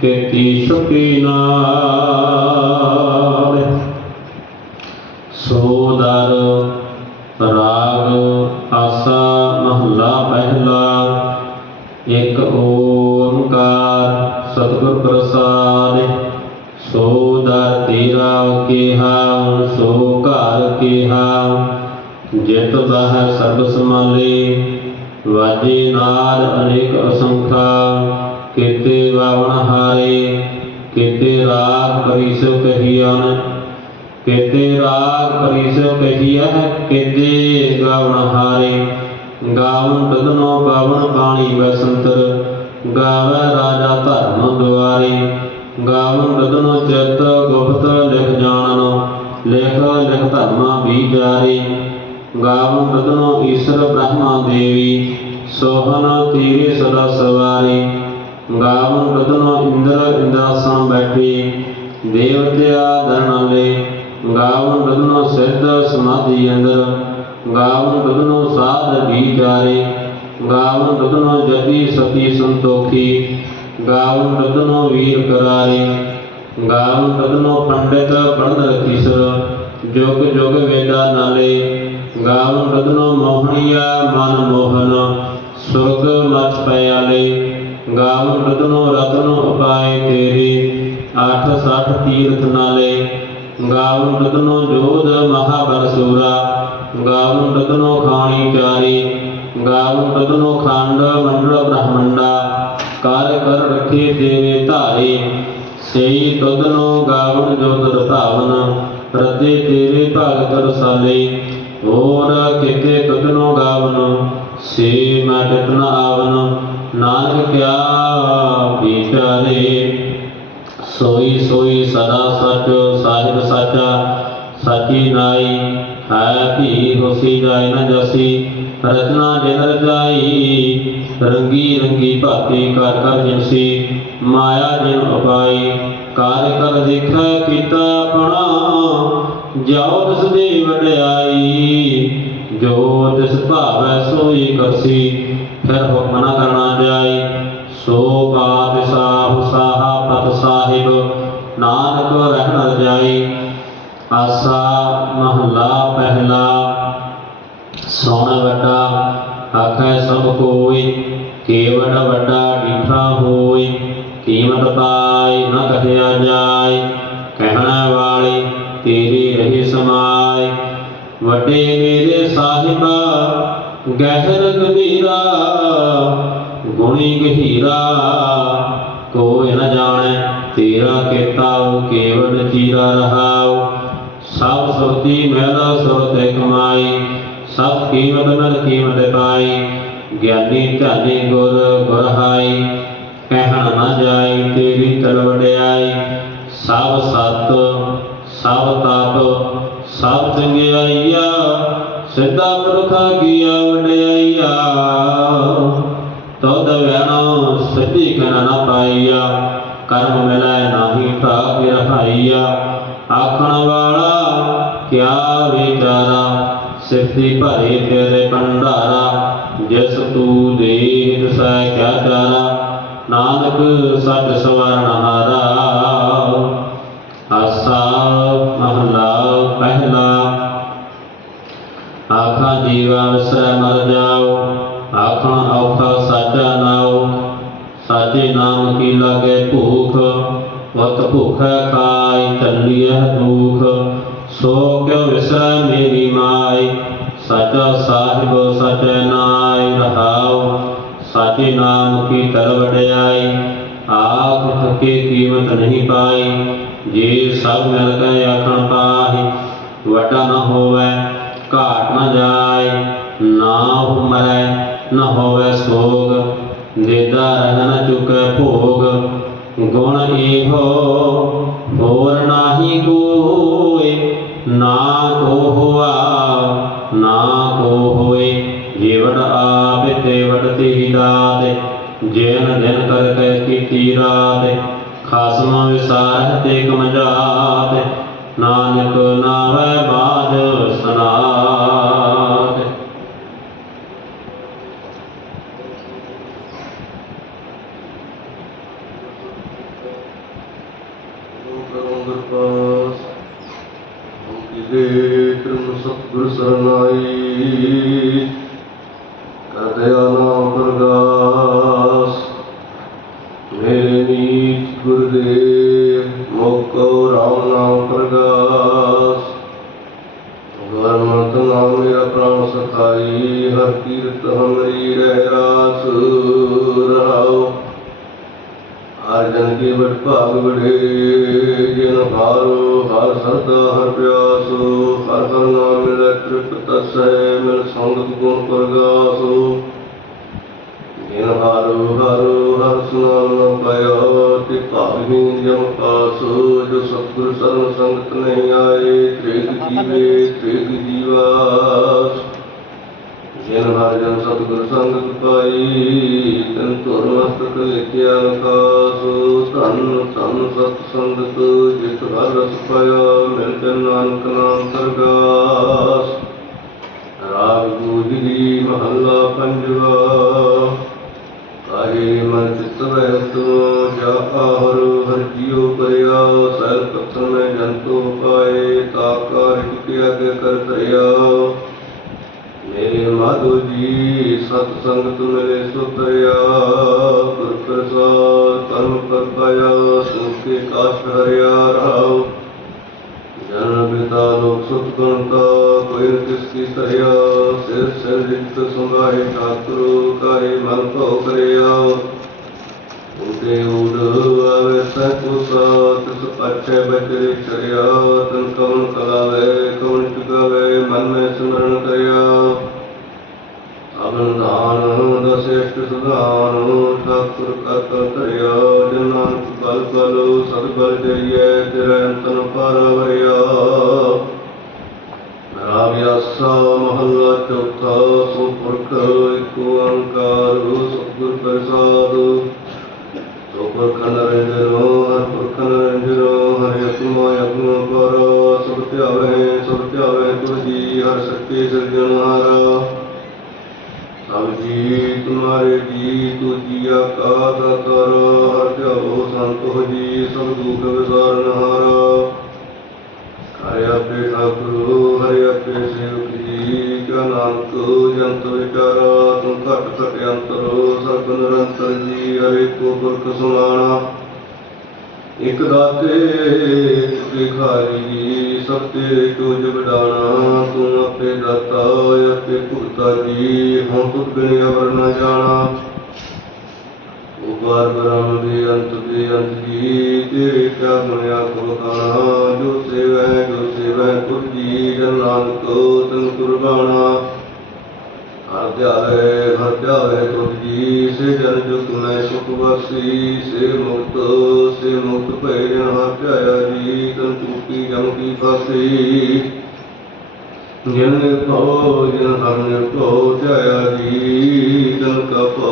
ਕੀਤੀ ਸੁਖੀ ਨਾਮ ਸੋਦਰ ਰਾਗ ਆਸਾ ਮਹਲਾ ਪਹਿਲਾ, ਇੱਕ ਓੰਕਾਰ ਸਤਿਗੁਰ ਪ੍ਰਸਾਦ, ਸੋਦਰ ਤੇਰਾ ਕਿਹਾ, ਸੋ ਘਰ ਕਿਹਾ, ਜਿਤ ਬਹ ਸਰਬ ਸਮਾਲੇ, ਵਾਜੇ ਨਾਦ ਅਨੇਕ ਅਸੰਖਾ ਕੀਤੇ ਵਾਵਣ ਹਾਰੇ, ਕੀਤੇ ਰਾਗ ਕਰੀਸ ਕਹੀਆਨ ਕੀਤੇ ਰਾਗ ਕਰੀਸ ਕਹੀਆ ਕੀਤੇ ਗਾਵਣ ਹਾਰੇ। ਗਾਵਣ ਤਦਨੋ ਪਾਵਨ ਪਾਣੀ ਵਸੰਤਰ, ਗਾਵੇ ਰਾਜਾ ਧਰਮ ਦੁਆਰੇ। ਗਾਵਣ ਤਦਨੋ ਚਿਤ ਗੁਪਤ ਲਿਖ ਜਾਣਨ, ਲਿਖ ਲਿਖ ਧਰਮਾ ਵਿਚਾਰੇ ਗਾਵਣ ਤਦਨੋ ਈਸ਼ਰ ਬ੍ਰਹਮਾ ਦੇਵੀ ਸੋਹਨ ਤੇਰੇ ਸਦਾ ਸਵਾਰੇ। ਗਾਵਨ ਰਤਨੋ ਇੰਦਰ ਇੰਦਾਸਨ ਬੈਠੀ ਦੇਵਤਿਆ ਦਰਨਾਲੇ ਗਾਵਨ ਰਤਨੋ ਸਿੱਧ ਸਮਾਧੀ ਅੰਦਰ ਗਾਵਨ ਰਤਨੋ ਸਾਧ ਵਿਚਾਰੇ ਗਾਵਨ ਰਤਨੋ ਜਤੀ ਸਤੀ ਸੰਤੋਖੀ ਗਾਵਨ ਰਤਨੋ ਵੀਰ ਕਰਾਰੇ ਗਾਵਨ ਰਤਨੋ ਪੰਡਿਤ ਪੜਦ ਕਿਸਰ, ਜੁਗ ਜੁਗ ਵੇਦਾ ਨਾਲੇ ਗਾਵਨ ਰਤਨੋ ਮੋਹਣੀਆ ਮਨ ਮੋਹਨ, ਸੁਰਗ ਮਚ ਪਿਆਲੇ ਗਾਵਨ ਰਤਨੋ ਰਤਨੋ ਉਪਾਏ ਤੇਰੇ। ਆਠ ਸੱਠ ਤੀਰਥ ਨਾਲੇ। ਗਾਵਨ ਰਤਨੋ ਜੋਧ ਮਹਾਬਲ ਸੂਰਾ। ਗਾਵਨ ਰਤਨੋ ਖਾਣੀ ਚਾਰੀ। ਗਾਵਨ ਰਤਨੋ ਖੰਡ ਮੰਡਲ ਬ੍ਰਹਮੰਡਾ। ਕਰ ਕਰ ਰਖੇ ਦੇਵੇ ਧਾਰੇ। ਸਈ ਤਦਨੋ ਗਾਵਨ ਜੋਤ ਰਤਾਵਨ ਰਤੇ ਤੇਰੇ ਭਗਤ ਰਸਾਲੇ। ਹੋਰ ਕਿਤੇ ਤਦਨੋ ਗਾਵਨ। ਸੇ ਮਟਤ ਆਵਨ। ਨਾਨਕ ਕਿਆ ਵਿਚਾਰੇ ਸੋਈ ਸੋਈ ਸਦਾ ਸਚ, ਸਾਹਿਬ ਸਾਚਾ, ਸਾਚੀ ਨਾਈ। ਹੈ ਭੀ ਹੋਸੀ ਜਾਇ ਨ ਜਸੀ, ਰਚਨਾ ਜਿਨ ਰਚਾਈ ਰੰਗੀ ਰੰਗੀ ਭਾਤੀ ਕਰ ਕਰ ਜਿਨਸੀ, ਮਾਇਆ ਜਿਨ ਉਪਾਈ। ਕਾਰ ਕਰ ਦੇਖੈ ਕੀਤਾ ਆਪਣਾ, ਜਾਉ ਤਿਸ ਦੀ ਵਡਿਆਈ। ਜੋ ਤਿਸ ਭਾਵੈ ਸੋਈ ਕਰਸੀ, ਫਿਰ ਹੁਕਮ ਨ ਕਰਨਾ ਆਸਾ ਮਹਲਾ ਪਹਿਲਾ ਸੋਣ ਵੱਡਾ, ਆਖੈ ਸਭ ਕੋਈ, ਕੇਵੜ ਵੱਡਾ ਡੀਠਾ ਹੋਈ ਕੀਮਤ ਪਾਈ ਨ ਕਹਿਆ ਜਾਏ, ਕਹਿਣਾ ਵਾਲੀ ਤੇਰੀ ਰਹੀ ਸਮਾਏ। ਵੱਡੇ ਮੇਰੇ ਸਾਹਿਬਾ, ਗਹਿਰ ਗੰਭੀਰਾ, ਗੁਣੀ ਗਹੀਰਾ, ਕੋਈ ਨ ਜਾਣੈ ਤੇਰਾ ਕੀਤਾ ਕੇਵਲ ਚੀਰਾ ਰਹਾਉ ਸਭ ਸੁਰਤੀ ਮਹਿਲਾ ਸੁਰਤੇ ਕਮਾਈ ਸਭ ਕੀਮਤ ਮਿਲ ਕੀਮਤ ਪਾਈ, ਗਿਆਨੀ ਧਾਨੀ ਗੁਰ ਗੁਰ ਕਹਿਣ ਨਾ ਜਾਈ ਤੇਰੀ ਤਲ ਸਭ ਸਤ, ਸਭ ਤਪ, ਸਭ ਚੰਗਿਆਈਆ, ਸਿੱਧਾ ਪੁਰਖਾ ਕੀਆ ਵਡਿਆਈਆ। ਤਦ ਵੈਣੋ ਸਿੱਧੀ ਕਹਿਣਾ ਨਾ ਪਾਈਆ, ਕਰਮ ਮਿਲੈ ਨਾਹੀ ਭਾਗ ਰਹਾਈਆ, ਆਖਣ ਵਾਲਾ ਕਿਆ ਵਿਚਾਰਾ ਸਿਫਤੀ ਭਰੇ ਤੇਰੇ ਭੰਡਾਰਾ, ਜਿਸ ਤੂੰ ਦੇ ਸੈ ਕਿਆ ਚਾਰਾ ਨਾਨਕ ਸੱਚ ਸਵਰਨ ਹਾਰਾ। ਆਸਾ ਮਹਲਾ ਪਹਿਲਾ, ਆਖਾਂ ਜੀਵਾ ਵਿਸਰੈ ਮਰ ਜਾਓ, ਆਖਾਂ ਔਖਾ ਸਾਚਾ ਨਾਉ ਸਾਚੇ ਨਾਮ ਕੀ ਲਾਗੇ ਭੂਖ, ਵਤ ਭੁਖੈ ਖਾਈ ਚੱਲੀਐ ਦੁਖ ਸੋ ਕਿਉ ਵਿਸਰੈ ਮੇਰੀ ਮਾਈ। ਸਾਚਾ ਸਾਹਿਬ, ਸਚੈ ਨਾਇ ਰਹਾਉ। ਸਾਚੇ ਨਾਮ ਕੀ ਤਲ ਵਡਿਆਈ ਆਖ ਥਕੇ ਕੀਮਤ ਨਹੀਂ ਪਾਈ। ਜੇ ਸਭ ਮਿਲ ਗਏ ਆਖਣ ਪਾਹੀ, ਵਟਾ ਨ ਹੋਵੇ, ਘਾਟ ਨ ਜਾਏ ਨਾ ਹੋ ਮਰੈ ਨ ਹੋਵੇ ਸੋਗ ਦੇਦਾ ਰਹਿ ਨ ਚੁਕੈ ਭੋਗ। ਗੁਣ ਇਹੋ, ਹੋਰ ਨਾਹੀ ਕੋਇ ਨਾ ਕੋ ਹੋਆ ਨਾ ਕੋ ਹੋਏ ਜੀਵਨ ਆਵੇ ਤੇ ਵਟਤੀ ਦਾਤ ਜੇਨ ਦਿਨ ਕਰ ਕੈ ਕੀਤੀ ਰਾਤ ਖਾਸਮ ਵਿਸਾਰ ਤੇ ਕਮਜਾਤ ਨਾਨਕ ਨਾਵੇ ਬਾਦ ਸਨਾਤ ਕਿਲੇ ਤ੍ਰਿਮ ਸਤਿਗੁਰ ਸਰਨਾਈ ਕਰਦਿਆ ਨਾਮ ਪ੍ਰਗਾਸ ਮੇਰੇ ਨੀਤ ਗੁਰਦੇਵ ਮੋਕੋ ਰਾਮ ਨਾਮ ਪ੍ਰਗਾਸ ਗੁਰਮਤਿ ਨਾਮ ਮੇਰਾ ਪ੍ਰਾਣ ਸਖਾਈ ਹਰ ਕੀਰਤ ਹਮਰੀ ਰਹਿ ਰਾਸ ਰਹਾਉ ਹਰ ਜਨ ਕੀ ਵਡ ਭਾਗ ਵਡੇ ਜਿਨ ਹਾਰੋ ਹਰ ਸਰਦਾ ਤਸੈ ਮਿਲ ਸੰਗਤ ਗੁਣ ਪ੍ਰਗਾਸੋ। ਜਿਨ ਹਾਰੋ ਹਰੋ ਹਰ ਸੁਨਾਮ ਨ ਤੇ ਭਾਗਹੀਨ ਜਮ ਪਾਸੋ ਜੋ ਸਤਿਗੁਰ ਸਰਨ ਸੰਗਤ ਨਹੀਂ ਆਏ ਤ੍ਰਿਗ ਜੀਵੇ ਤ੍ਰਿਗ ਜੀਵਾਸ ਜਿਨ ਹਰ ਜਨ ਸਤਿਗੁਰ ਸੰਗਤ ਪਾਈ, ਤਨ ਤੁਰ ਮਸਤਕ ਲਿਖਿਆ ਕਾਸੋ ਧੰਨ ਧੰਨ ਸਤ ਸੰਗਤ ਜਿਤ ਹਰ ਰਸ ਪਾਇਆ, ਮਿਲ ਜਨ ਨਾਨਕ ਨਾਮ ਸਰਗਾਸ ਮਹੱਲਾ ਪੰਜਵਾ। ਕਾਹੇ ਮਨ ਚਿਤ ਰਹਿ ਤੋ ਜਾ ਆਹਰ ਹਰ ਕਰਿਆ ਸਹਿਲ ਪੱਥਰ ਮੈਂ ਜੰਤੋ ਪਾਏ, ਤਾ ਕਾਰਿ ਕਿਆ ਕੇ ਕਰ ਕਰਿਆ ਮੇਰੇ ਮਾਧੋ ਜੀ, ਸਤ ਸੰਗਤ ਮਿਲੇ ਸੁਤਰਿਆ ਗੁਰ ਪ੍ਰਸਾਦ ਕਰਮ ਕਰ ਪਾਇਆ ਸੁਖੇ ਕਾਸ਼ ਹਰਿਆ। ਰਾਉ ਪਿਤਾ ਲੋਕ ਸੁਤ ਕੀ ਤਰਿਆ ਸਿਰ ਸਿਰ ਜਿਤ ਸੰਭਾਏ ਠਾਕੁਰ ਕਾਰੇ ਮਨ ਭਉ ਕਰਿਆ ਉਦੇ ਉਡ ਆਵੇ ਸੈ ਕੁਸਾ ਤਿਸ ਬਚਰੇ ਚਰਿਆ ਤਨ ਕਵਨ ਕਲਾਵੇ ਕਵਨ ਚੁਗਾਵੇ ਮਨ ਮੈਂ ਸਿਮਰਨ ਕਰਿਆ ਅਬਨ ਦਾਨ ਦਸੇਸ਼ਟ ਸੁਧਾਨ ਠਾਕੁਰ ਕਰ ਕਰ ਧਰਿਆ ਬਲ ਬਲ ਸਦ ਬਲ ਜਈਐ ਤੇਰੇ ਅੰਤਨ ਪਾਰਾ ਵਰਿਆ ਮੇਰਾ ਮਹੱਲਾ ਚੌਥਾ ਸੁਪੁਰਖ ਇੱਕ ਓੰਕਾਰ, ਸਤਿਗੁਰ ਪ੍ਰਸਾਦ। ਸੋ ਨਰਿੰਦਰੋ ਹਰ ਪੁਰਖ ਨਰਿੰਦਰੋ ਹਰਿ ਅਤਮਾ ਅਗਮ ਪਰ। ਸਭ ਧਿਆਵੇ ਸਭ ਧਿਆਵੇ ਤੁਜੀ ਹਰ ਸੱਚੇ ਸਿਰਜਣਹਾਰਾ ਸਭ ਜੀ ਤੁਮਾਰੇ ਜੀ ਤੁਜੀਆ ਕਾ ਦਾਤਾਰ ਹਰ ਧਿਆਵੋ ਸੰਤ ਜੀ, ਸਭ ਦੁਖ ਵਿਸਾਰਨਹਾਰਾ ਹਰਿ। ਆਪੇ ਠਾਕੁਰ ਹਰਿ ਆਪੇ ਸੇਵਕ। ਜੀ ਕਿਆ ਨਾਨਕ, ਜੰਤ ਵਿਚਾਰਾ, ਤੂੰ ਘਟ ਘਟ ਅੰਤਰ ਸਭ ਨਿਰੰਤਰ ਜੀ, ਹਰਿ ਕੋ ਪੁਰਖ ਸਮਾਣਾ ਇਕ ਦਾਤੇ ਲਿਖਾਰੀ ਸਭ ਤੇਰੇ ਚੋਜ ਵਡਾਣਾ ਤੂੰ ਆਪੇ ਦਾਤਾ, ਆਪੇ ਭੁਗਤਾ ਜੀ ਹੁਣ ਤੁਧ ਬਿਨ ਅਵਰ ਨ ਜਾਣਾ। ਉਪਾਰ ਬ੍ਰਹਮ ਦੇ ਅੰਤ ਦੇ ਅੰਤ ਜੀ ਤੇਰੇ ਕਿਆ ਗੁਣਿਆ ਜੋ ਸੇਵੈ ਜੋ ਸੇਵੈ ਗੁਰ ਜੀ ਜਨ ਨਾਨਕ, ਤਨ ਕੁਰਬਾਨਾ ਹਰ ਧਿਆਵੇ ਹਰ ਧਿਆਵੇ ਤੁਧ ਜੀ, ਸੇ ਜਨ ਜੋ ਤੁਮੈ ਸੁਖ ਵਾਸੀ ਸੇ ਮੁਕਤ ਸੇ ਮੁਕਤ ਭੈ ਜਨ, ਹਰ ਧਿਆਇਆ ਜੀ, ਤਨ ਚੂਕੀ ਜਮ ਕੀ ਫਾਸੀ। ਜਨ ਨਿਰਭਉ, ਜਨ ਹਰ ਨਿਰਭਉ, ਧਿਆਇਆ ਜੀ ਜਨ ਕਾ